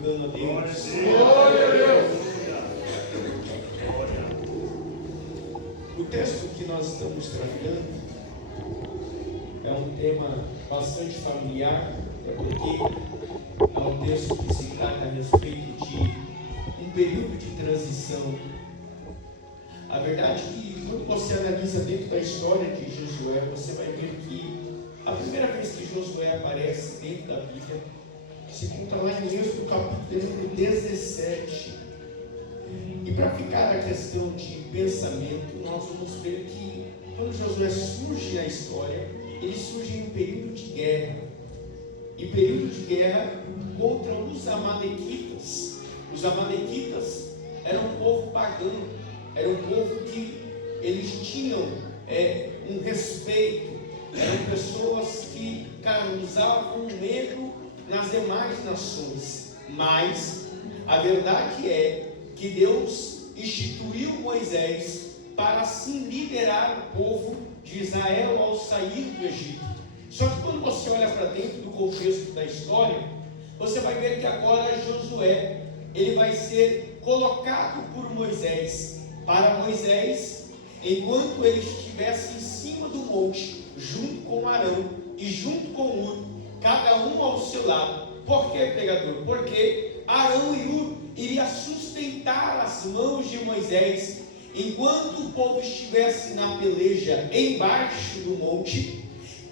glorificando a Deus. Glória a Deus. O texto que nós estamos tratando é um tema bastante familiar, porque é um texto que se trata a respeito de um período de transição. A verdade é que quando você analisa dentro da história de Josué, você vai ver que a primeira vez que Josué aparece dentro da Bíblia se encontra lá em Êxodo capítulo 17. E para ficar a questão de pensamento, nós vamos ver que quando Josué surge na história, ele surge em um período de guerra. E período de guerra contra os amalequitas. Os amalequitas eram um povo pagão, era um povo que eles tinham um respeito, eram pessoas que causavam medo nas demais nações. Mas a verdade é que Deus instituiu Moisés para assim liderar o povo de Israel ao sair do Egito. Só que quando você olha para dentro do contexto da história, você vai ver que agora Josué, ele vai ser colocado por Moisés, para Moisés, enquanto ele estivesse em cima do monte, junto com Arão e junto com Ur, cada um ao seu lado. Por que, pregador? Porque Arão e Ur iria sustentar as mãos de Moisés, enquanto o povo estivesse na peleja embaixo do monte.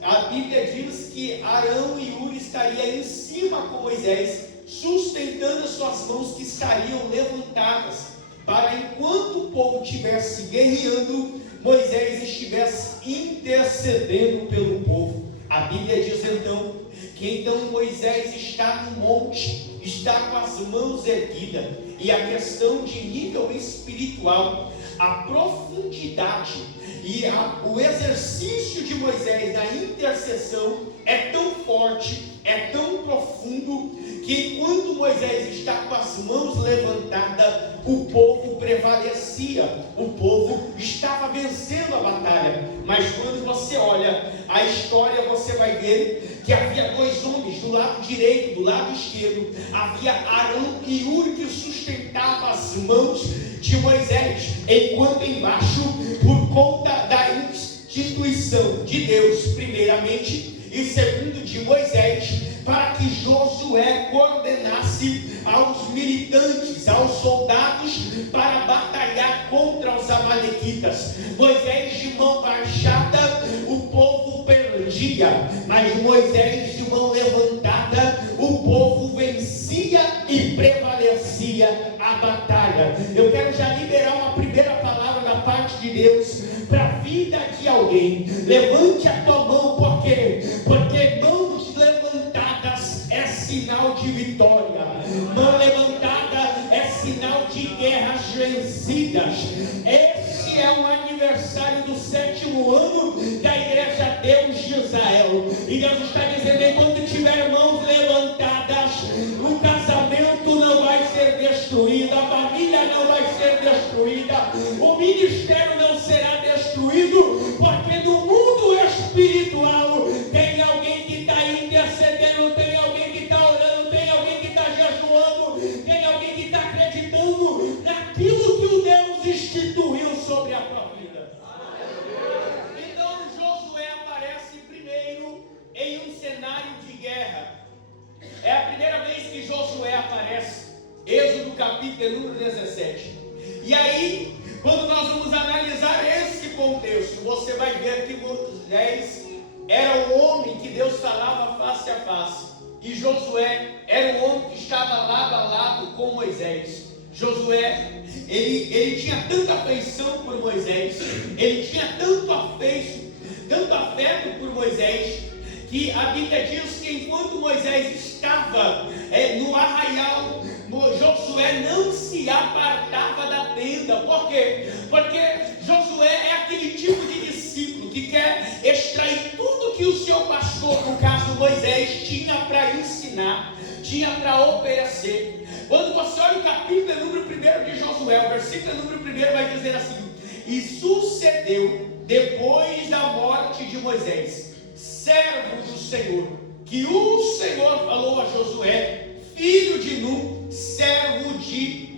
A Bíblia diz que Arão e Ur estariam em cima com Moisés, sustentando suas mãos que estariam levantadas, para enquanto o povo estivesse guerreando, Moisés estivesse intercedendo pelo povo. A Bíblia diz então que Moisés está no monte, está com as mãos erguidas, e a questão de nível espiritual, a profundidade e o exercício de Moisés na intercessão é tão forte, é tão profundo, que enquanto Moisés está com as mãos levantadas, o povo prevalecia, o povo estava vencendo a batalha. Mas quando você olha a história, você vai ver que havia dois homens, do lado direito, do lado esquerdo, havia Arão e Ur que sustentavam as mãos de Moisés, enquanto embaixo, por conta da instituição de Deus, primeiramente, e segundo de Moisés, para que Josué coordenasse aos militantes, aos soldados, para batalhar contra os amalequitas. Moisés de mão baixada, o povo perdia, mas Moisés de mão levantada, o povo vencia e prevalecia a batalha. Eu quero já liberar uma primeira palavra da parte de Deus para a vida de alguém. Levante a tua mão, porque mãos levantadas é sinal de vitória, mão levantada é sinal de guerras vencidas. Esse é o aniversário do 7º ano da Igreja Deus de Israel, e Deus está dizendo: enquanto tiver mãos levantadas, o casamento não vai ser destruído, a família não vai ser destruída, o ministério não será destruído, porque no mundo espiritual tem alguém que está intercedendo, tem alguém que está orando, tem alguém que está jejuando, tem alguém que está acreditando naquilo que o Deus instituiu sobre a tua vida. Então Josué aparece primeiro em um cenário de guerra. É a primeira vez que Josué aparece. Êxodo capítulo número 17. E aí, quando nós vamos analisar esse contexto, você vai ver que Moisés era o homem que Deus falava face a face, e Josué era o homem que estava lado a lado com Moisés. Josué, ele tinha tanta afeição por Moisés, ele tinha tanto afeto por Moisés, que a Bíblia diz que enquanto Moisés estava no arraial, Josué não se apartava da tenda. Por quê? Porque Josué é aquele tipo de discípulo que quer extrair tudo que o seu pastor, no caso Moisés, tinha para ensinar, tinha para oferecer. Quando você olha o capítulo número 1 de Josué, o versículo número 1 vai dizer assim: e sucedeu depois da morte de Moisés, servo do Senhor, que o Senhor falou a Josué, filho de Nun,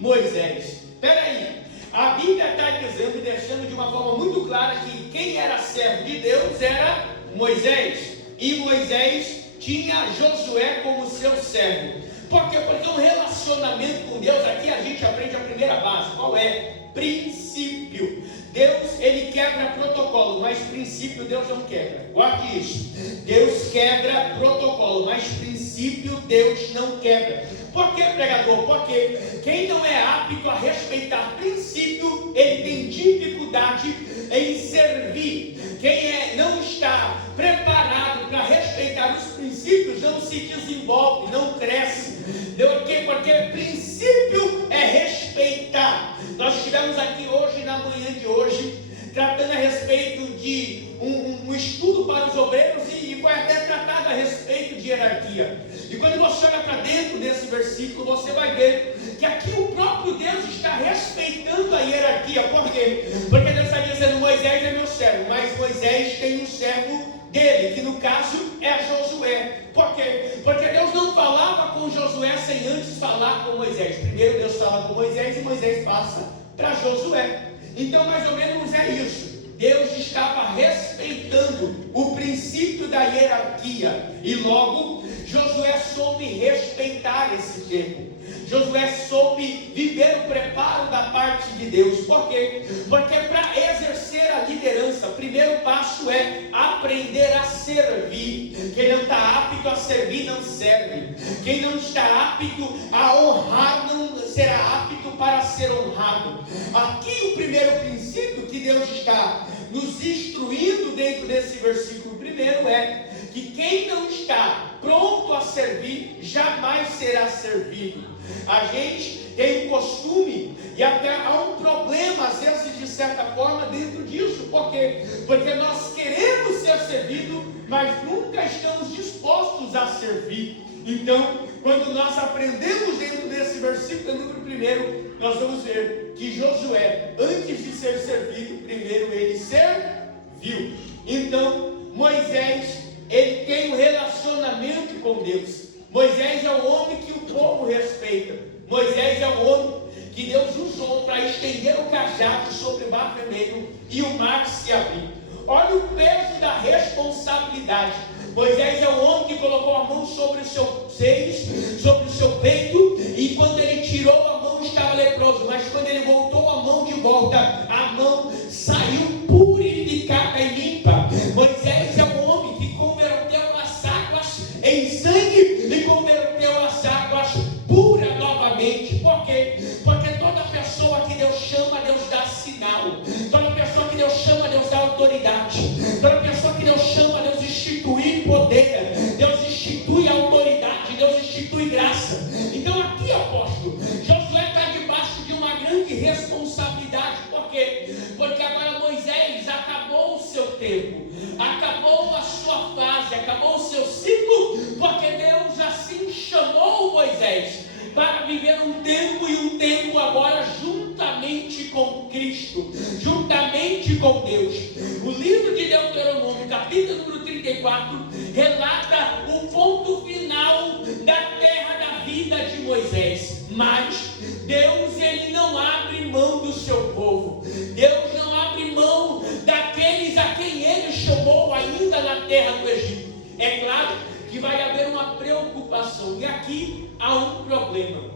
Moisés. Espera aí, a Bíblia está dizendo e deixando de uma forma muito clara que quem era servo de Deus era Moisés. E Moisés tinha Josué como seu servo. Por quê? Porque um relacionamento com Deus, aqui a gente aprende a primeira base. Qual é? Princípio. Deus, ele quebra protocolo, mas princípio Deus não quebra. Guarde isso. Deus quebra protocolo, mas princípio Deus não quebra. Por que, pregador? Porque quem não é apto a respeitar princípio, ele tem dificuldade em servir. Quem não está preparado para respeitar os princípios, não se desenvolve, não cresce. Por quê? Porque princípio é respeitar. Nós estivemos aqui hoje, na manhã de hoje, tratando a respeito de um estudo para os obreiros e foi até tratado a respeito de hierarquia. E quando você olha para dentro desse versículo, você vai ver que aqui o próprio Deus está respeitando a hierarquia. Por quê? Porque Deus está dizendo, Moisés é meu servo, mas Moisés tem um servo dele, que no caso é Josué. Por quê? Porque Deus não falava com Josué sem antes falar com Moisés. Primeiro Deus fala com Moisés e Moisés passa para Josué. Então mais ou menos é isso. Deus estava respeitando o princípio da hierarquia e logo Josué soube respeitar esse tempo. Josué soube viver o preparo da parte de Deus. Por quê? Porque para exercer a liderança, o primeiro passo é aprender a servir. Quem não está apto a servir, não serve. Quem não está apto a honrar, não será apto para ser honrado. Aqui o primeiro princípio que Deus está nos instruindo dentro desse versículo primeiro é que quem não está pronto a servir, jamais será servido. A gente tem um costume e até há um problema, às vezes, de certa forma, dentro disso. Por quê? Porque nós queremos ser servidos, mas nunca estamos dispostos a servir. Então, quando nós aprendemos dentro desse versículo, número 1, nós vamos ver que Josué, antes de ser servido, primeiro ele serviu. Então, Moisés, ele tem um relacionamento com Deus. Moisés é o homem que o povo respeita. Moisés é o homem que Deus usou para estender o cajado sobre o mar vermelho e o mar se abrir. Olha o peso da responsabilidade. Moisés é o homem que colocou a mão sobre os seus seios, sobre o seu peito, e quando ele tirou a mão estava leproso, mas quando ele voltou a mão de volta, a mão saiu purificada e limpa. Moisés é o homem que converteu as águas em sangue e converteu as águas puras novamente. Por quê? Porque toda pessoa que Deus chama, Deus dá sinal. Toda pessoa que Deus chama, Deus dá autoridade. Toda pessoa que Deus chama, Deus institui poder. Deus institui autoridade. Deus institui graça. Então aqui, apóstolo, Josué está debaixo de uma grande responsabilidade. Por quê? Porque agora Moisés acabou o seu tempo, acabou a sua fase, acabou o seu ciclo, porque Deus assim chamou Moisés para viver um tempo e um tempo agora juntamente com Cristo, juntamente com Deus. O livro de Deuteronômio, capítulo número 34, relata o ponto final da terra da vida de Moisés. Mas Deus, ele não abre mão do seu povo. Deus não abre mão daqueles a quem ele chamou ainda na terra do Egito. É claro que vai haver uma preocupação. E aqui há um problema.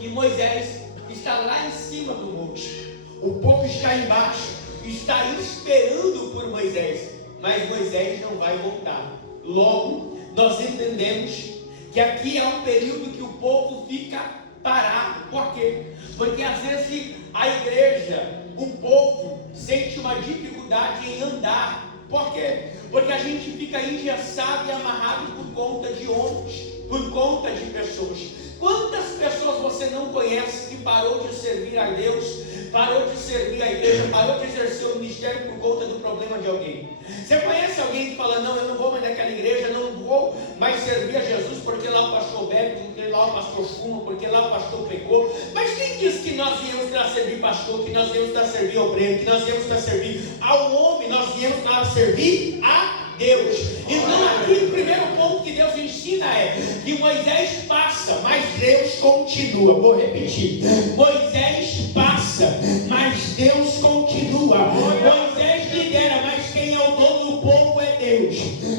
Que Moisés está lá em cima do monte. O povo está embaixo. Está esperando por Moisés. Mas Moisés não vai voltar. Logo, nós entendemos que aqui é um período que o povo fica parado. Por quê? Porque às vezes a igreja, o povo, sente uma dificuldade em andar. Por quê? Porque a gente fica engessado e amarrado por conta de homens, por conta de pessoas. Quantas pessoas você não conhece que parou de servir a Deus, parou de servir a igreja, parou de exercer o ministério por conta do problema de alguém? Você conhece alguém que fala, não, eu não vou mais naquela igreja, não vou mais servir a Jesus porque lá o pastor bebe, porque lá o pastor fuma, porque lá o pastor pecou. Mas quem disse que nós viemos para servir pastor, que nós viemos para servir obreiro, que nós viemos para servir ao homem, nós viemos para servir a Deus. Então aqui o primeiro ponto que Deus ensina é que Moisés passa, mas Deus continua. Vou repetir: Moisés passa, mas Deus continua. Moisés lidera, mas quem é o dono do povo é Deus.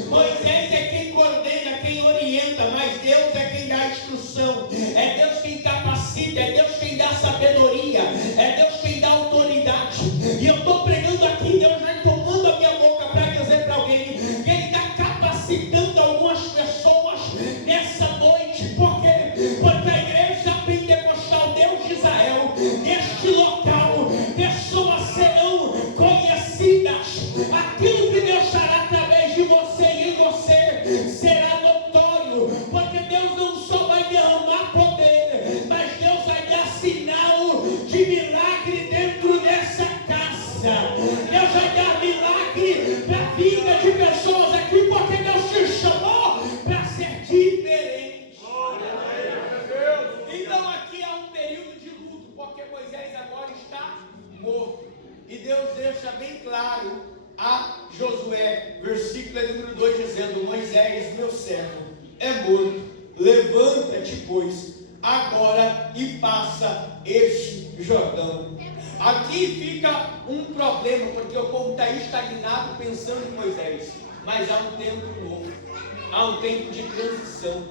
Moisés é quem coordena, quem orienta, mas Deus é quem dá a instrução. É Deus quem capacita, é Deus quem dá sabedoria, é Deus quem dá autoridade. E eu estou pregando aqui, Deus vai tomando a minha boca para dizer para alguém que Ele está capacitando algumas pessoas nessa noite. Por quê? Porque a igreja pentecostal, Deus de Israel, neste local, pessoas serão conhecidas. Aquilo que Deus fará através de você e em você será notório, porque Deus não só vai derramar poder, mas Deus vai dar sinal de milagre dentro dessa casa. Deus vai dar milagre para a vida de pessoas aqui, porque Deus te chamou para ser diferente. Então aqui há um período de luto, porque Moisés agora está morto. E Deus deixa bem claro a Josué, versículo número 2, dizendo: Moisés, meu servo, é morto. Levanta-te, pois, agora e passa este Jordão. Aqui fica um problema, porque o povo está estagnado pensando em Moisés. Mas há um tempo novo, há um tempo de transição,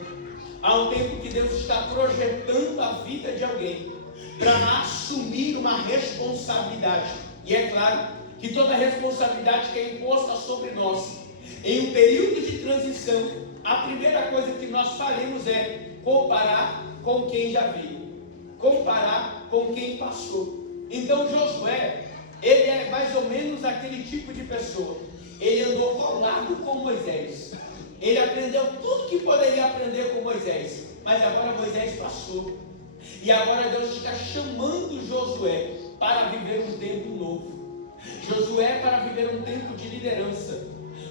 há um tempo que Deus está projetando a vida de alguém para assumir uma responsabilidade. E é claro que toda responsabilidade que é imposta sobre nós em um período de transição, a primeira coisa que nós faremos é comparar com quem já viu, comparar com quem passou. Então Josué, ele é mais ou menos aquele tipo de pessoa. Ele andou colado com Moisés, ele aprendeu tudo que poderia aprender com Moisés, mas agora Moisés passou, e agora Deus está chamando Josué para viver um tempo novo. Josué para viver um tempo de liderança,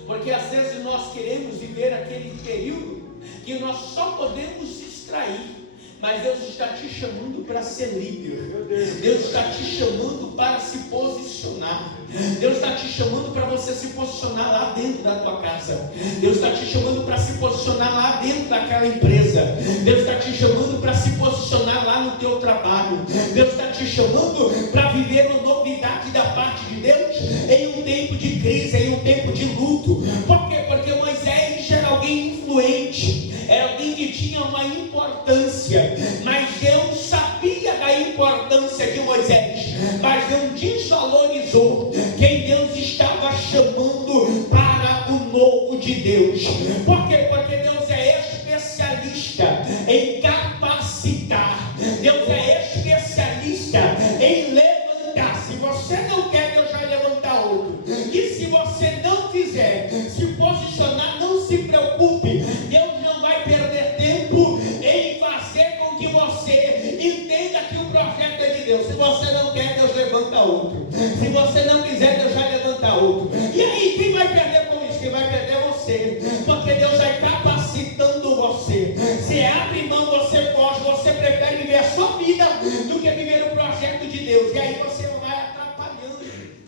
porque às vezes nós queremos viver aquele período que nós só podemos distrair. Mas Deus está te chamando para ser líder. Deus está te chamando para se posicionar. Deus está te chamando para você se posicionar lá dentro da tua casa. Deus está te chamando para se posicionar lá dentro daquela empresa. Deus está te chamando para se posicionar lá no teu trabalho. Deus está te chamando para viver uma novidade da parte de Deus em um tempo de crise, em um tempo de luto. Por quê? Porque Moisés era alguém influente, era alguém que tinha uma importância, mas Deus sabia da importância de Moisés, mas não desvalorizou quem Deus estava chamando para o novo de Deus. Por quê? Porque Deus é especialista em capacitar, Deus é especialista em levantar. Se você não quer, Deus vai levantar outro. E se você não quiser se posicionar, não se preocupe, Deus não vai perder tempo em fazer com que você entenda que o projeto é de Deus. Se você não quer, Deus levanta outro. Se você não quiser, Deus vai levantar outro. E aí, quem vai perder com isso? Quem vai perder é você, porque Deus vai capacitando você. Se abre mão, você foge, você prefere viver a sua vida do que viver o projeto de Deus. E aí você vai atrapalhando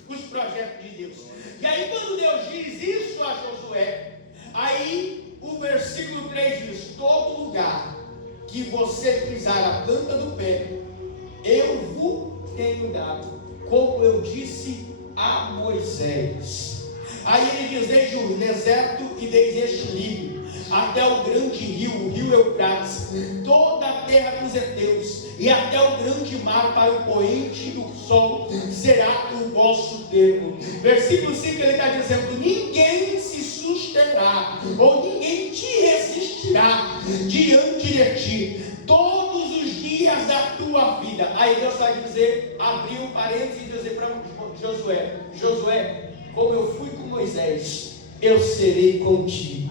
os projetos de Deus. E aí quando Deus diz isso a Josué, aí o versículo 3 diz: todo lugar que você pisar a planta do pé, eu vos tenho dado, como eu disse a Moisés. Aí ele diz: desde o deserto e desde este livro, até o grande rio, o rio Eufrates, toda a terra dos heteus, e até o grande mar para o poente do sol, será o vosso termo. Versículo 5 ele está dizendo: ninguém se susterá, ou ninguém te resistirá diante de ti, todos os dias da tua vida. Aí Deus vai dizer, abrir um parênteses e dizer para Josué: Josué, como eu fui com Moisés, eu serei contigo.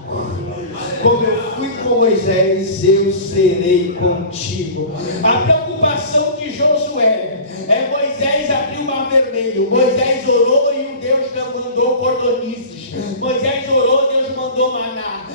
Como eu fui com Moisés, eu serei contigo. A preocupação de Josué é: Moisés abriu o mar vermelho, Moisés orou e o Deus mandou cordonizes. Moisés orou, Deus mandou maná.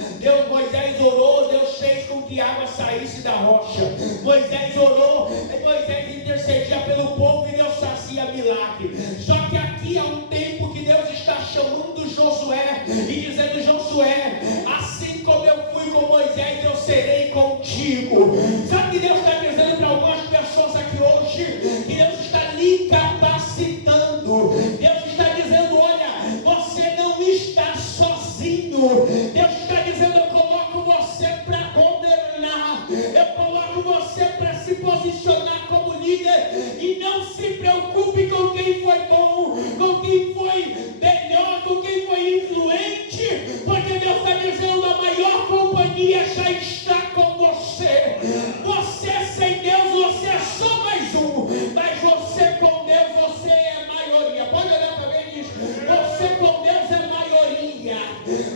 Moisés orou, Deus fez com que a água saísse da rocha. Moisés orou, Moisés intercedia pelo povo e Deus fazia milagre. Só que aqui há um tempo que Deus está chamando Josué e dizendo: Josué, Josué, assim como eu fui com Moisés, eu serei contigo. Sabe que Deus está dizendo para algumas pessoas aqui hoje, que Deus está lhe capacitando. Deus está dizendo, olha, você não está sozinho. Deus está dizendo, eu coloco você para governar, eu coloco você para se posicionar como líder, e não se preocupe com quem foi bom, com quem foi melhor, com quem foi influente, porque Deus está dizendo, a maior companhia já está com você. Você sem Deus, você é só mais um, mas você com Deus, você é maioria. Pode olhar para mim e diz, você com Deus é maioria.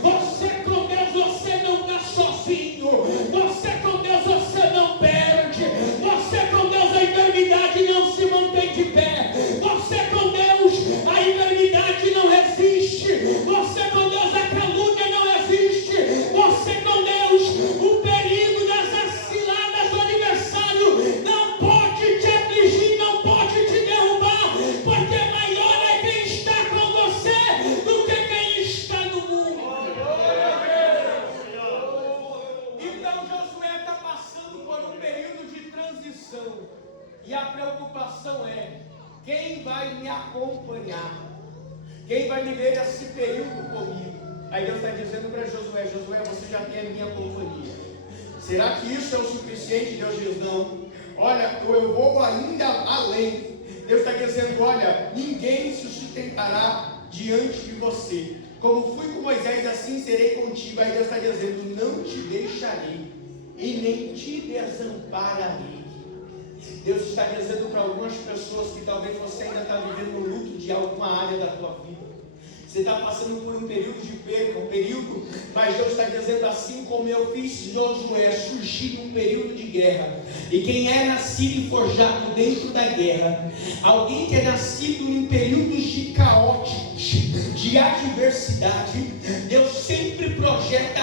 Você com Deus, você não está sozinho. Você com Deus, você não perde. Você com Deus, a enfermidade não se mantém de pé. Você com Deus, a enfermidade não resiste. Você com Deus, a calúnia não existe. Você com Deus, o perigo das ciladas do adversário não pode te afligir, não pode te derrubar, porque maior é quem está com você do que quem está no mundo. Então Josué está passando por um período de transição, e a preocupação é, quem vai me acompanhar? Quem vai viver esse período comigo? Aí Deus está dizendo para Josué, Josué, você já tem a minha companhia. Será que isso é o suficiente? Deus diz, não. Olha, eu vou ainda além. Deus está dizendo, olha, ninguém se sustentará diante de você. Como fui com Moisés, assim serei contigo. Aí Deus está dizendo, não te deixarei e nem te desampararei. Deus está dizendo para algumas pessoas que talvez você ainda está vivendo um luto de alguma área da tua vida. Você está passando por um período de perda, mas Deus está dizendo, assim como eu fiz Josué surgir num período de guerra, e quem é nascido e forjado dentro da guerra, alguém que é nascido em períodos de caóticos, de adversidade, Deus sempre projeta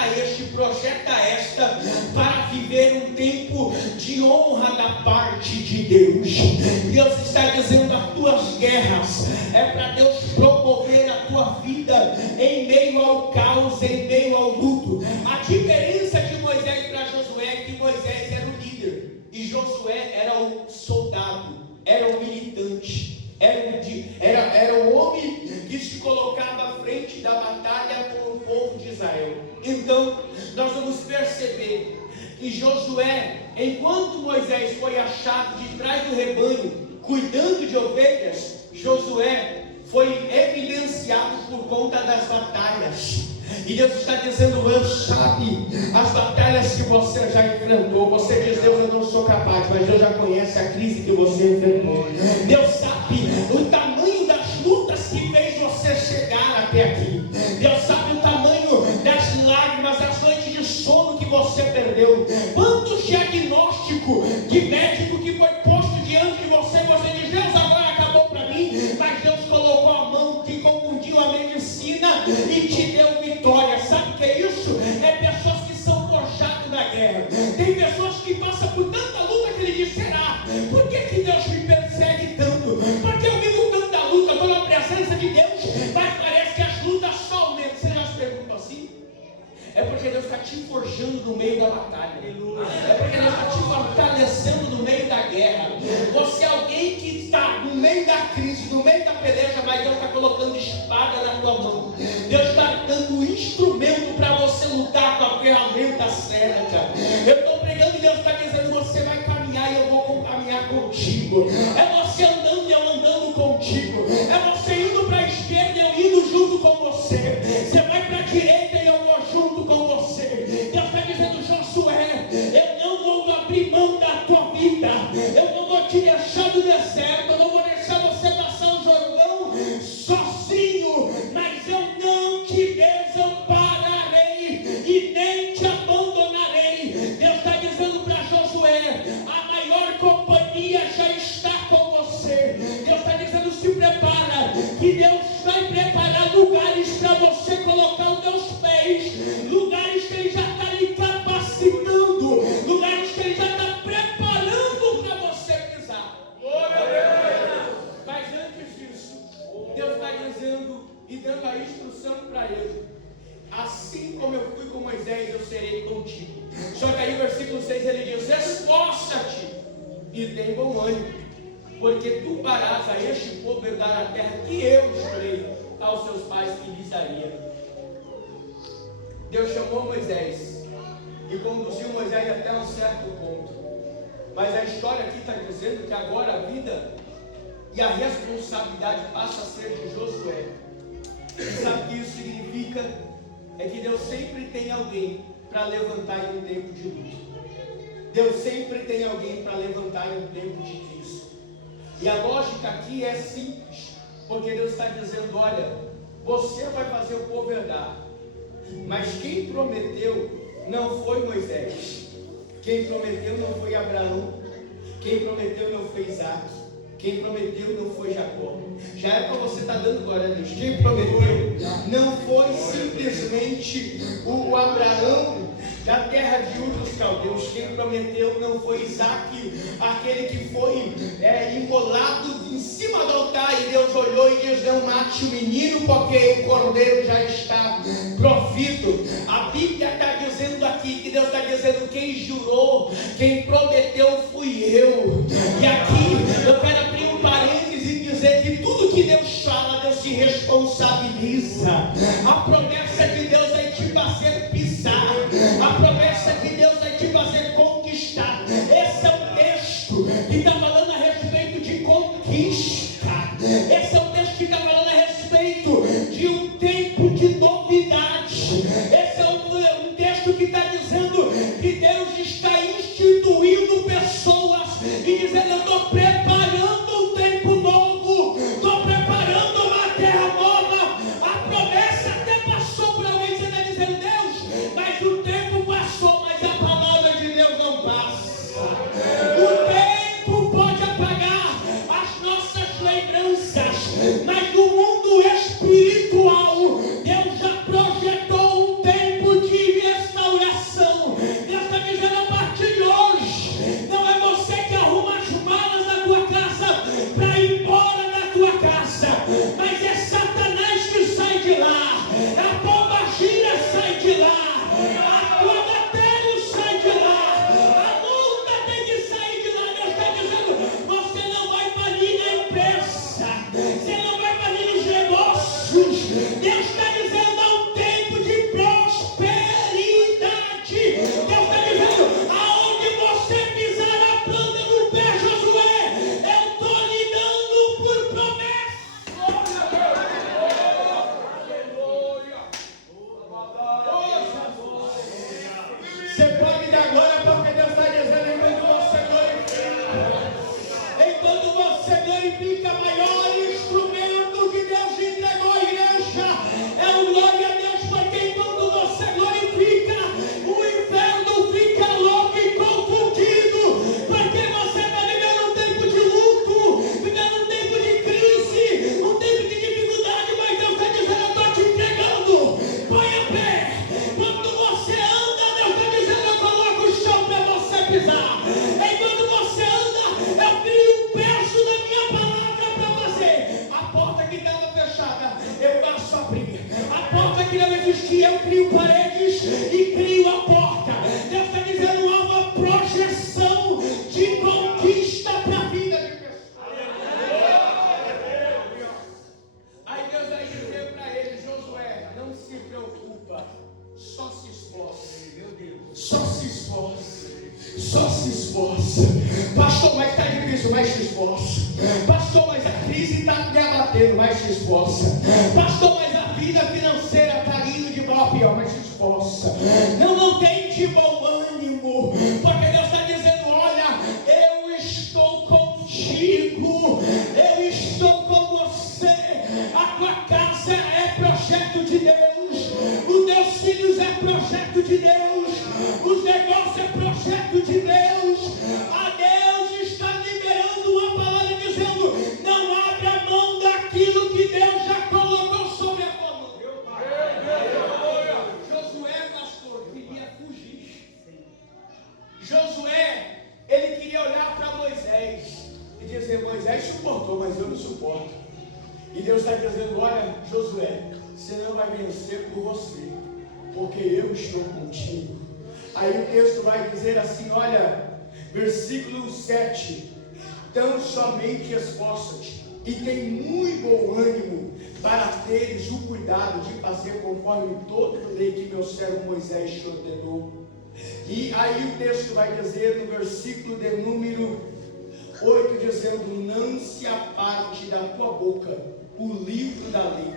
esta para viver um tempo de honra da parte de Deus. Deus está dizendo, as tuas guerras é para Deus promover a tua vida em meio ao caos, em meio ao luto. A diferença de Moisés para Josué é que Moisés era o líder e Josué era o soldado, era o militante, era o homem que se colocava à frente da batalha com o povo de Israel. Então nós vamos perceber que Josué, enquanto Moisés foi achado de trás do rebanho cuidando de ovelhas, Josué foi evidenciado por conta das batalhas. E Deus está dizendo, Deus sabe as batalhas que você já enfrentou. Você diz, Deus, eu não sou capaz, mas Deus já conhece a crise que você enfrentou. Deus sabe o tamanho das lutas que fez você chegar até aqui. Deus sabe o tamanho das lágrimas, das noites de sono que você perdeu. Quantos diagnósticos de médico que foi posto diante de você, você diz, Deus, agora acabou para mim, mas Deus colocou a mão que confundiu a medicina e te deu vitória. Sabe o que é isso? É pessoas que são forjadas na guerra. Tem pessoas que passam por tanta luta que ele diz, será? Por que Deus me persegue tanto? Porque eu vivo tanta luta, estou na presença de Deus, mas parece que as lutas só aumentam. Você já se pergunta assim? É porque Deus está te forjando no meio da batalha. É porque Deus está te fortalecendo no meio da guerra. Você é alguém que está no meio da crise, no meio da peleja, mas Deus está colocando espada na tua mão. Deus está dando um instrumento para você lutar com a ferramenta certa. Eu estou pregando e Deus está dizendo, você vai caminhar e eu vou caminhar contigo. É você andando e eu andando contigo. É você indo para a esquerda e eu indo junto com você. Você vai para a direita e eu vou junto com você. Deus está dizendo, Josué, eu não vou abrir mão da tua vida. Eu não vou te deixar no deserto. Eu não vou deixar você passar o Jordão sozinho. Mas eu não te desampararei e nem te abandonarei. Deus está dizendo para Josué, a maior companhia já está com você. Deus está dizendo, se prepara, que Deus vai preparar lugares para você colocar os teus pés, lugares que Ele já está lhe capacitando, lugares que Ele já está preparando para você pisar. Mas antes disso, Deus está dizendo e dando a instrução para ele, assim como bom ânimo, porque tu darás a este povo herdar a terra que eu jurei aos seus pais que lhes daria. Deus chamou Moisés e conduziu Moisés até um certo ponto, mas a história aqui está dizendo que agora a vida e a responsabilidade passa a ser de Josué. E sabe o que isso significa? É que Deus sempre tem alguém para levantar em um tempo de luto. Deus sempre tem alguém para levantar em um tempo de crise. E a lógica aqui é simples, porque Deus está dizendo: olha, você vai fazer o povo herdar, mas quem prometeu não foi Moisés, quem prometeu não foi Abraão, quem prometeu não foi Isaac, quem prometeu não foi Jacó. Já é para você estar dando glória a Deus. Quem prometeu não foi simplesmente o Abraão da terra de Ur dos Caldeus. Quem prometeu não foi Isaac, aquele que foi imolado em cima do altar, e Deus olhou e disse: não mate o menino, porque o cordeiro já está provido. A Bíblia está dizendo aqui que Deus está dizendo: quem jurou, quem prometeu fui eu. E aqui eu quero abrir um parênteses e dizer que tudo que Deus fala, Deus se responsabiliza. A promessa de Deus vai te fazer pisar, a promessa de Deus vai te fazer conquistar. Esse é um texto que está falando a respeito de conquista. Esse é um texto que está falando a respeito de um tempo de novidade. Esse é um texto que está dizendo que Deus está instituindo pessoas e dizendo: eu estou preparando um tempo novo, estou preparando uma terra nova. A promessa até passou por alguém. Você está dizendo: Deus, mas o tempo passou, mas a palavra de Deus não passa. O tempo pode apagar as nossas lembranças, mas no mundo espiritual Deus já projetou um tempo de restauração. Deus está dizendo: a partir de hoje, não é você que arruma as malas da tua casa para ir embora da tua casa, mas é Satanás que sai de lá, a pomba gira sai de lá, a clodatério sai de lá, a multa tem que sair de lá. Deus está dizendo: você não vai falir na empresa, você não vai falir nos negócios. Deus está dizendo: há um tempo de prosperidade. Deus está dizendo: aonde você pisar a planta do pé, Josué, eu estou lhe dando por promessa. Você pode dar glória, porque Deus está dizendo: enquanto você glorifica, maior instrumento que Deus entregou à igreja é o glória a Deus, porque enquanto você glorifica, o inferno fica louco e confundido, porque você vai viver um tempo de luto, vivendo um tempo de crise, um tempo de dificuldade, mas Deus está dizendo: eu estou te entregando, põe a pé. Quando você anda, Deus está dizendo: eu coloco o chão para você pisar. Enquanto você anda, eu crio um peso da minha palavra para você. A porta que estava fechada, eu faço abrir. A porta que não existia, eu crio paredes e crio a porta. Deus está dizendo: há uma projeção de conquista para a vida de pessoas. Aí Deus vai dizer para ele: Josué, não se preocupa, só se esforce. Meu Deus, só se esforce, só se esforce. Pastor, mas está difícil, mas se esforce. Pastor, mas a crise está me abatendo, mas se esforça. Pastor, mas a vida financeira está indo de mal a pior, mas se esforça. Não tem de bom ânimo, porque Deus está dizendo: olha, eu estou contigo, eu estou com você. A tua casa é projeto de Deus, os teus filhos é projeto de Deus, os negócios é projeto de Deus. A Deus está liberando uma palavra dizendo: não abra mão daquilo que Deus já colocou sobre a tua mão. Josué, pastor, queria fugir. Josué, ele queria olhar para Moisés e dizer: Moisés suportou, mas eu não suporto. E Deus está dizendo: olha, Josué, você não vai vencer por você, porque eu estou contigo. Aí o texto vai dizer assim, olha, versículo 7: Então somente esforça-te e tem muito bom ânimo para teres o cuidado de fazer conforme toda a lei que meu servo Moisés te ordenou. E aí o texto vai dizer no versículo de número 8, dizendo: não se aparte da tua boca o livro da lei,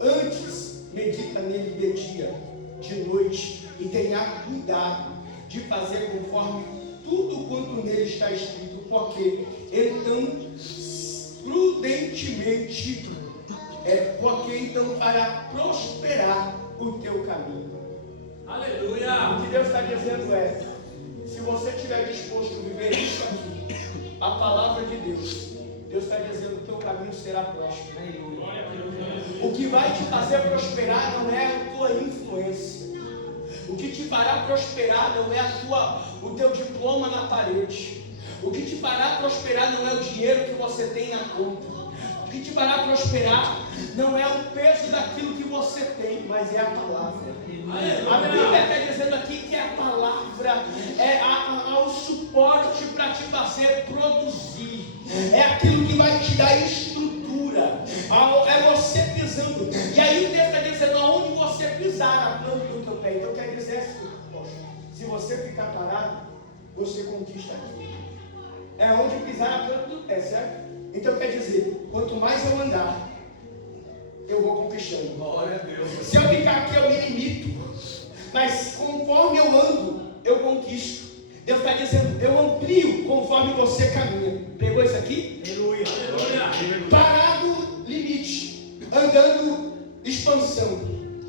antes medita nele de dia, de noite, e tenha cuidado de fazer conforme tudo quanto nele está escrito, porque então prudentemente, porque então fará prosperar o teu caminho. Aleluia! O que Deus está dizendo é: se você estiver disposto a viver isso aqui, a palavra de Deus, Deus está dizendo que o teu caminho será próspero. Aleluia! O que vai te fazer prosperar não é a tua influência. O que te fará prosperar não é o teu diploma na parede. O que te fará prosperar não é o dinheiro que você tem na conta. O que te fará prosperar não é o peso daquilo que você tem, mas é a palavra. A Bíblia está dizendo aqui que a palavra é o suporte para te fazer produzir. É aquilo que vai te dar estrutura. É você pisando. E aí o texto está dizendo: aonde você pisar a planta do teu pé. Então quer dizer assim, se você ficar parado, você conquista aqui. É onde pisar a planta do pé, certo? Então quer dizer, quanto mais eu andar, eu vou conquistando. Glória a Deus. Se eu ficar aqui, eu me limito. Mas conforme eu ando, eu conquisto. Deus está dizendo: eu amplio conforme você caminha. Pegou isso aqui? Aleluia. Parado, limite. Andando, expansão.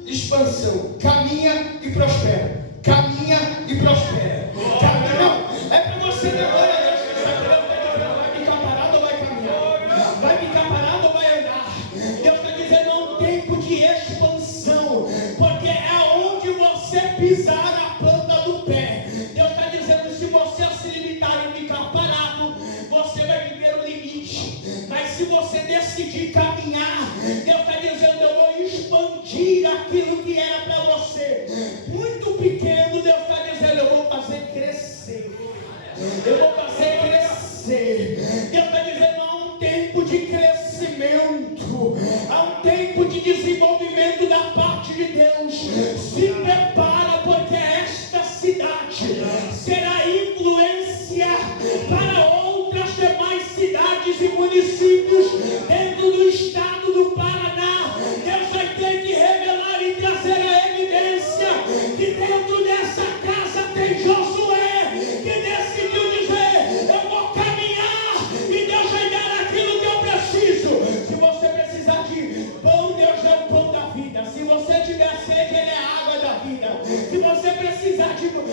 Expansão. Caminha e prospera. Caminha e prospera. Caminha. É para você agora. Vai ficar parado ou vai caminhar? Vai ficar parado ou vai andar? Deus está dizendo: é um tempo de expansão. Porque é aonde você pisar a planta do pé. Deus está dizendo: se você se limitar em ficar parado, você vai viver o limite. Mas se você decidir caminhar, Deus está dizendo: eu vou expandir aquilo que era para você muito pequeno. Deus está dizendo: eu vou fazer crescer. Eu vou fazer crescer. Deus está dizendo: há um tempo de crescimento, há um tempo de desenvolvimento da parte de Deus. Se prepara, porque esta cidade será influência para outras demais cidades e municípios dentro do estado do Paraná. Deus vai ter que revelar e trazer a evidência que dentro dessa casa tem Josué, que decidiu dizer: eu vou caminhar e Deus vai dar aquilo que eu preciso. Se você precisar de pão, Deus é o pão da vida. Se você tiver sede, Ele é a água da vida. Se você precisar tiver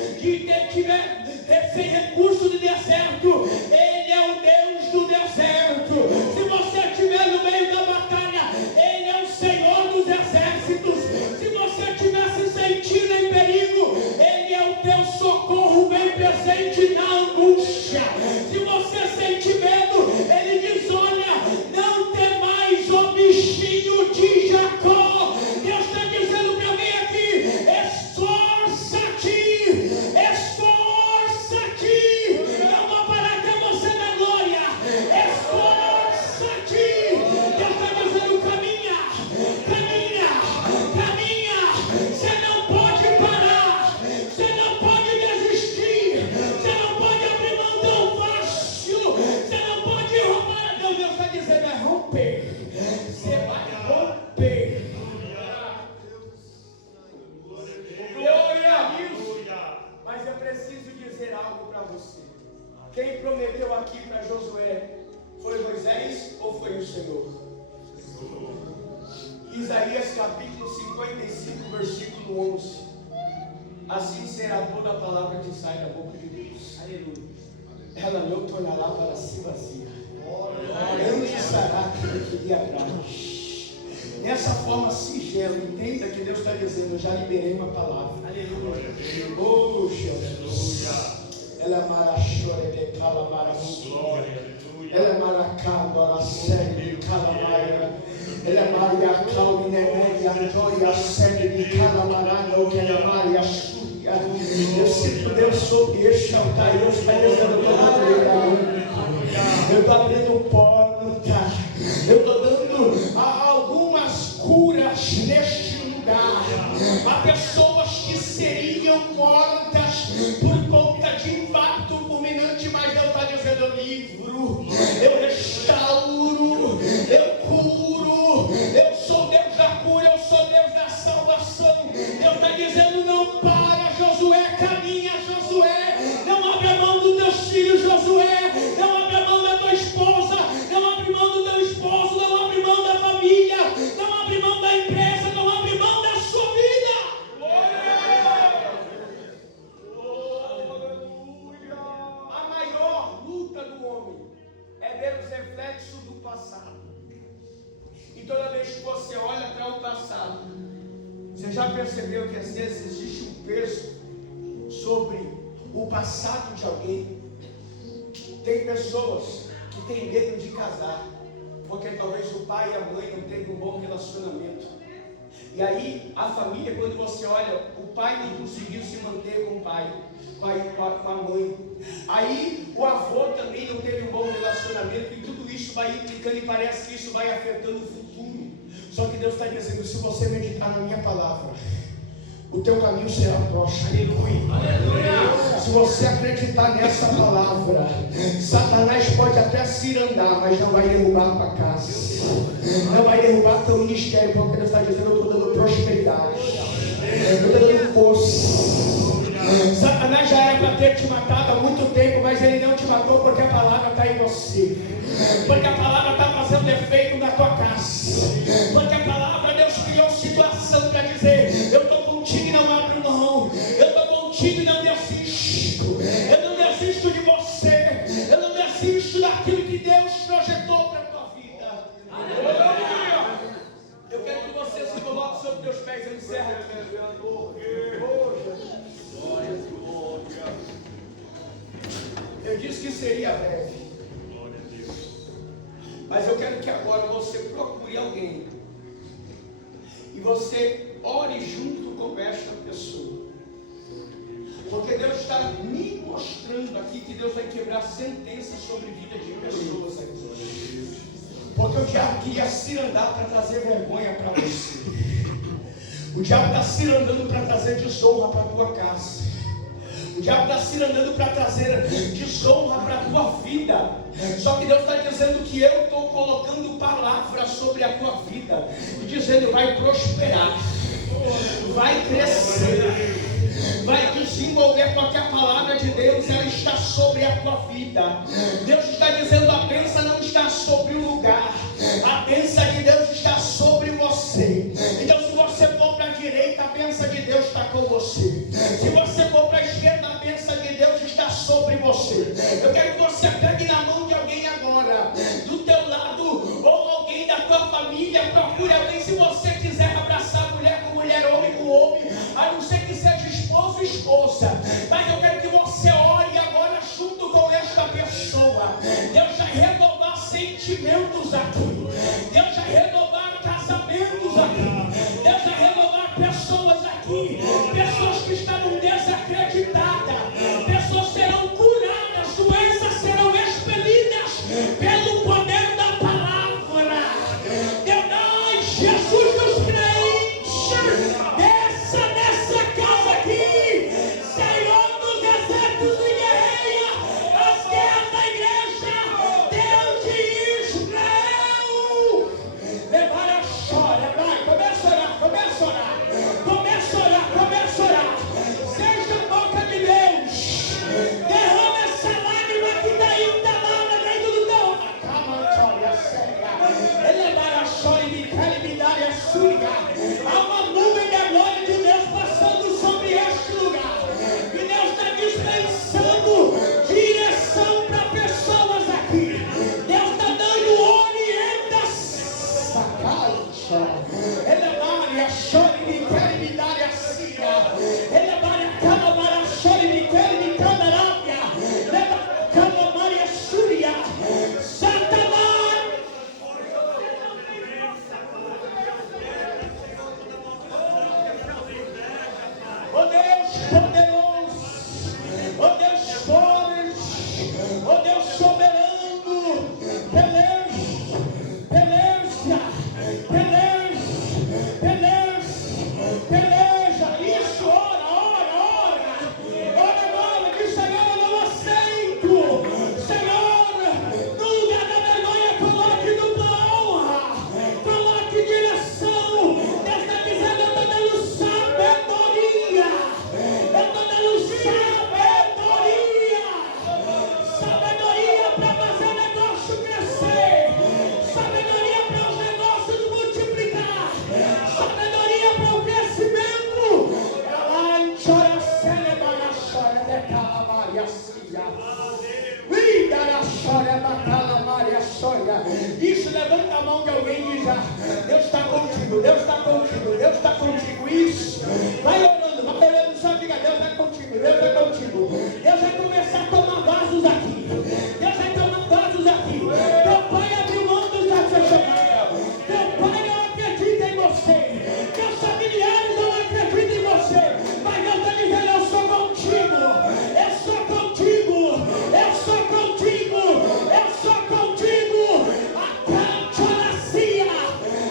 sem recurso de deserto, Ele é o Deus do deserto. Se você estiver no meio da batalha, Ele é o Senhor dos exércitos. Se você estiver se sentindo em perigo, Ele é o teu socorro bem presente na angústia. Se você sente medo, Ele diz: olha, não temais o bichinho de Jacó. Deus está dizendo para mim aqui: esforça-te, esforça-te. Eu vou parar até você na glória. Esforça-te. Deus está dizendo: caminha, caminha, caminha. Você não pode parar, você não pode desistir, você não pode abrir mão tão fácil, você não pode roubar. Não, Deus está dizendo: é romper. Você vai romper. Glória a Deus. Mas eu preciso dizer algo para você. Quem prometeu aqui para Josué foi Moisés ou foi o Senhor? Isaías capítulo 55, versículo 11. Assim será toda a palavra que sai da boca de Deus. Aleluia. Ela não tornará para si vazia. Grande será aquilo que lhe agrade. Dessa forma singela, entenda que Deus está dizendo: eu já liberei uma palavra. Aleluia. Oh, Jesus. Ela é marachore de calamaraçu. Ela é maracado, a série de calamaira. Ela é maria calminemeia, a série de calamarano, que é maria súria. Eu sinto Deus sobre este altar. Deus está dizendo: toma eu estou abrindo porta, eu estou dando algumas curas neste lugar. Há pessoas que seriam mortas por conta de impacto fulminante, mas Deus está dizendo: eu livro, eu restauro, eu curo, eu sou Deus da cura, eu sou Deus da salvação. Deus está dizendo: não para, Josué, caminha, Josué, não abre a mão dos teus filhos, Josué, não abre a mão da tua esposa, não abre mão do teu esposo, não abre mão da família, não abre mão da empresa, não abre mão da sua vida. A maior luta do homem é ver os reflexos do passado. E toda vez que você olha para o passado, você já percebeu que às vezes existe um peso sobre o passado de alguém? Tem pessoas que têm medo de casar, porque talvez o pai e a mãe não teve um bom relacionamento. E aí a família, quando você olha, o pai não conseguiu se manter com o pai, com a mãe. Aí o avô também não teve um bom relacionamento, e tudo isso vai implicando e parece que isso vai afetando o futuro. Só que Deus está dizendo: se você meditar na minha palavra, o teu caminho será próspero. Aleluia. Se você acreditar nessa palavra, Satanás pode até se irandar, mas não vai derrubar a tua casa, não vai derrubar teu ministério, porque Deus está dizendo: eu estou dando prosperidade, eu estou dando força. Satanás já era para ter te matado há muito tempo, mas ele não te matou porque a palavra está em você, porque a palavra está fazendo efeito na tua casa, porque a palavra, Deus criou situação para dizer: eu estou contigo e não abro mão, eu estou contigo e não desisto, eu não desisto de você, eu não desisto daquilo que Deus projetou para a tua vida. Aleluia. Eu quero que você se coloque sobre teus pés. Eu encerro aqui. Eu disse que seria breve, mas eu quero que agora você procure alguém e você ore junto com esta pessoa, porque Deus está me mostrando aqui que Deus vai quebrar sentenças sobre a vida de pessoas aqui, porque o diabo queria cirandar para trazer vergonha para você, o diabo está cirandando para trazer desonra para a tua casa, o diabo está cirandando para trazer desonra para a tua vida. Só que Deus está dizendo que eu estou colocando palavras sobre a tua vida e dizendo: vai prosperar, vai crescer, vai desenvolver, porque a palavra de Deus, ela está sobre a tua vida. Deus está dizendo: a bênção não está sobre o lugar, a bênção de Deus está sobre você. Então, se você for para a direita, a bênção de Deus está com você. Se você for para a esquerda, a bênção de Deus está sobre você. Eu quero que você pegue na mão de alguém agora, do teu lado, ou alguém da tua família. Procure alguém. Se você quiser abraçar mulher com mulher, homem com homem, a não ser que seja esposo ou esposa, mas eu quero que você ore agora junto com esta pessoa. Deus vai renovar sentimentos aqui, Deus vai renovar casamentos aqui, Deus vai renovar pessoas aqui, pessoas que estavam desacreditadas, pessoas serão curadas, doenças serão expelidas pelo poder da palavra. Deus dá Jesus dos crentes, desça nessa casa aqui, Senhor dos exércitos e guerreia as guerras da igreja, Deus de Israel. Levar a chora, vai, começa a orar, começa a orar, começa a orar, começa a orar. Seja a boca de Deus, derrama essa lágrima que está entalada dentro do teu bom que alguém diz: Deus está contigo, Deus está contigo, Deus está contigo. Isso. Vai orando, só diga: Deus é contigo, Deus é contigo. Deus vai começar a tomar vasos aqui. Deus vai tomar vasos aqui. Teu pai abriu mão dos da sua chamada. Teu pai não acredita em você. Teus familiares não acreditam em você. Mas Deus está dizendo: eu sou contigo. Eu sou contigo. Eu sou contigo. Eu sou contigo. A cantoracia.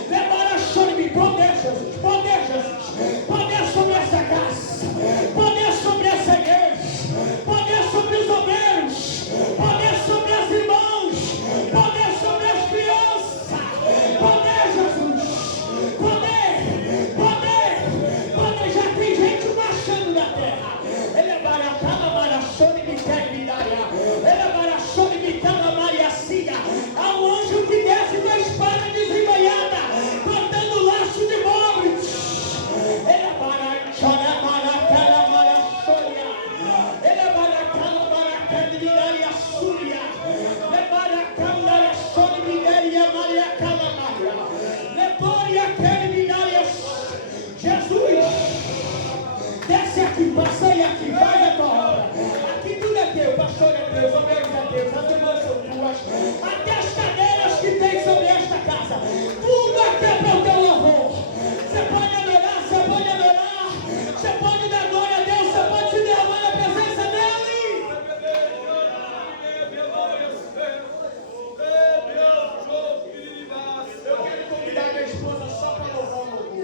Levara chore-me. Poder, Jesus. Poder, Jesus. Poder sobre essa casa. Poder sobre essa igreja. Poder sobre os obreiros. Poder sobre as irmãos. Poder sobre as crianças. Poder, Jesus. Poder. Poder. Poder. Já tem gente marchando na terra. Ele é baratana, marachone, me quer me dar. Ele é barachone, me cala, mariacia. Há um anjo que desce com a espada desembanhada, cortando o laço de morte. Ele é barachona, maracala, marachônia. Ele é baracala, maracala, midaria, súria. Ele é baracala, marachone, midaria, mariacala, maria. Leporia, quer midaria. Jesus, desce aqui, passei aqui, vai a tua obra. Aqui tudo é teu, pastor é teu, obreiros é teu, as irmãs são tuas. Até as cadeiras que tem sobre esta casa, tudo aqui é para o teu louvor. Você pode adorar, você pode adorar, você pode dar glória a Deus, você pode se derramar na presença dele. Eu quero convidar minha esposa só para louvar o louvor.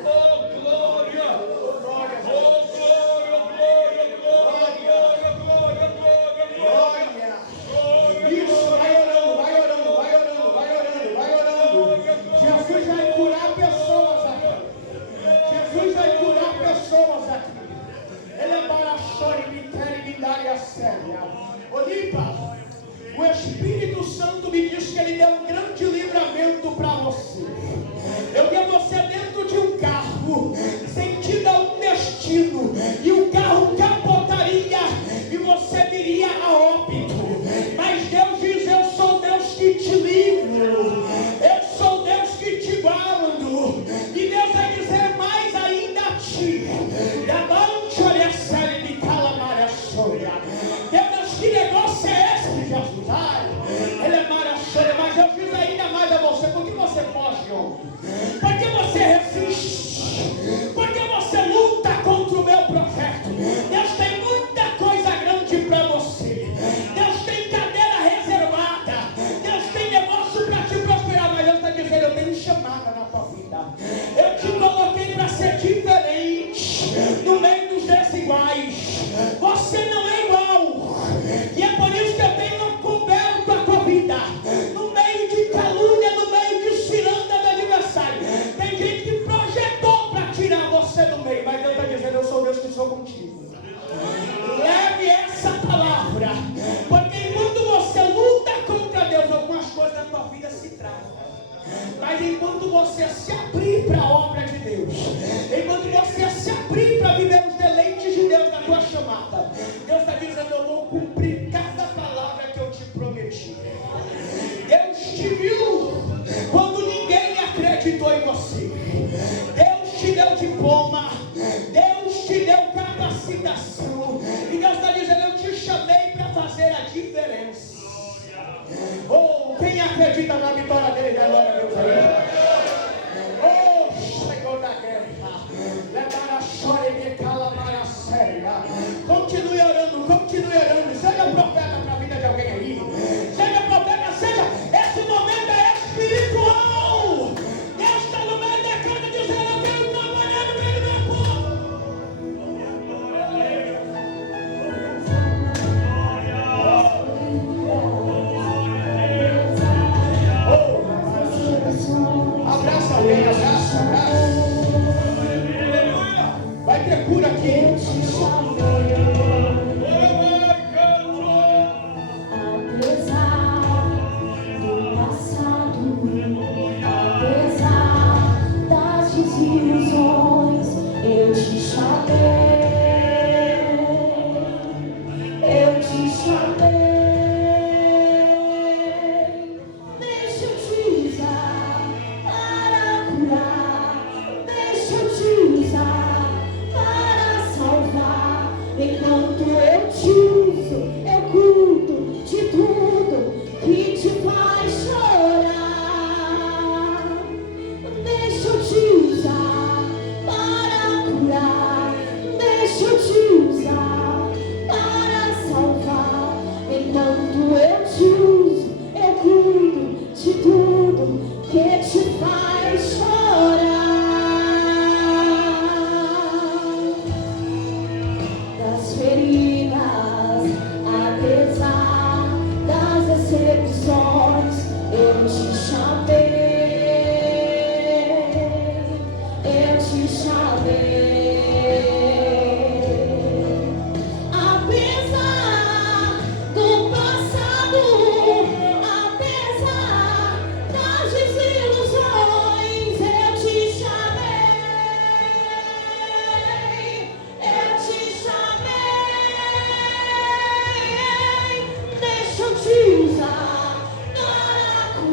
Isso, vai orando, vai orando, vai orando, vai orando, vai orando. Jesus vai curar pessoas aqui. Jesus vai curar pessoas aqui. Ele é para chore, me quer me dar a séria. Olimpa, o Espírito Santo me diz que ele deu um grande livramento para você. Eu vi você dentro de um carro, sentido a um destino, e o carro capotaria e você viria a óbito. Mas Deus diz: eu sou Deus que te livro, eu sou Deus que te guardo. E Deus vai dizer mais ainda a ti: Deus, que negócio é esse, Jesus? Ai, ele é maravilhoso, mas Deus diz ainda mais a você: por que você foge, homem? Por que você resiste? Por que você luta contra o meu projeto? Deus tem muita coisa grande para você. Deus tem cadeira reservada. Deus tem negócio para te prosperar. Mas Deus está dizendo: eu tenho chamada na tua vida. Eu te coloquei para ser diferente no meio dos desiguais. Você não é igual. E é por isso que eu tenho coberto a tua vida. No meio de calúnia, no meio de ciranda do adversário. Tem gente que projetou para tirar você do meio. Mas Deus está dizendo: eu sou Deus que sou contigo. Leve essa palavra. Porque enquanto você luta contra Deus, algumas coisas da tua vida se travam. Mas enquanto você se abrir para a obra de Deus, enquanto você se abrir para viver os deleites de Deus na tua chamada, Deus está dizendo: eu vou cumprir cada palavra que eu te prometi. Deus te viu quando ninguém acreditou em você. Deus te deu diploma. Deus te deu capacitação. E Deus está dizendo: eu te chamei para fazer a diferença. Oh, quem acredita na vitória dele, dá glória a Deus aí. Oh, Senhor da guerra, leva a chore e me cala a séria. Continue orando, seja profeta para a vida de alguém aí. Seja profeta, seja, esse momento é espiritual. Deus está no meio da casa dizendo: eu quero trabalhar no meio do meu povo. Abraça alguém, abraça. Vai ter cura aqui. Apesar do passado, apesar das desilusões, eu te chamei. Eu te chamei. Deixa eu te usar.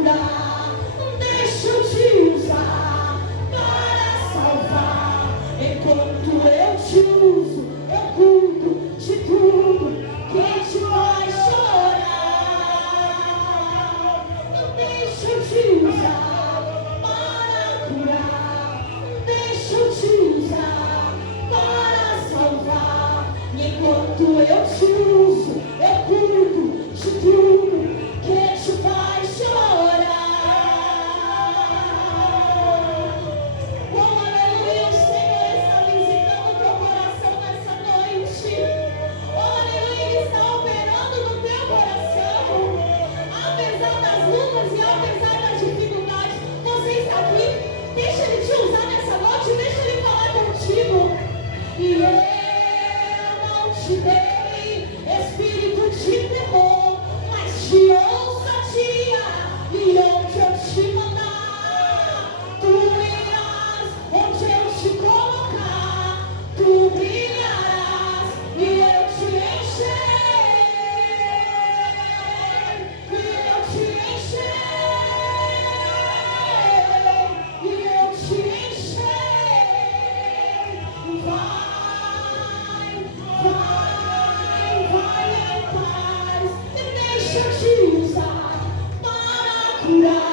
curar. Deixa eu te usar para salvar. Enquanto eu te uso, eu cuido de tudo que te faz chorar. Deixa eu te usar para curar. Deixa eu te usar para salvar. Enquanto eu te uso, eu cuido de tudo que te faz chorar. Oh, aleluia, o Senhor está visitando o teu coração nessa noite. Oh, aleluia, Ele está operando no teu coração. Apesar das lutas e apesar das dificuldades, você está aqui. Deixa Ele te usar nessa noite, deixa Ele falar contigo. E eu não te dei espírito de temor, mas de ousadia. E onde eu te mandar, tu irás. Onde eu te colocar, tu brilharás. E eu te encherei. E eu te encherei. E eu te encherei. Vai em paz. E deixa eu te usar para curar.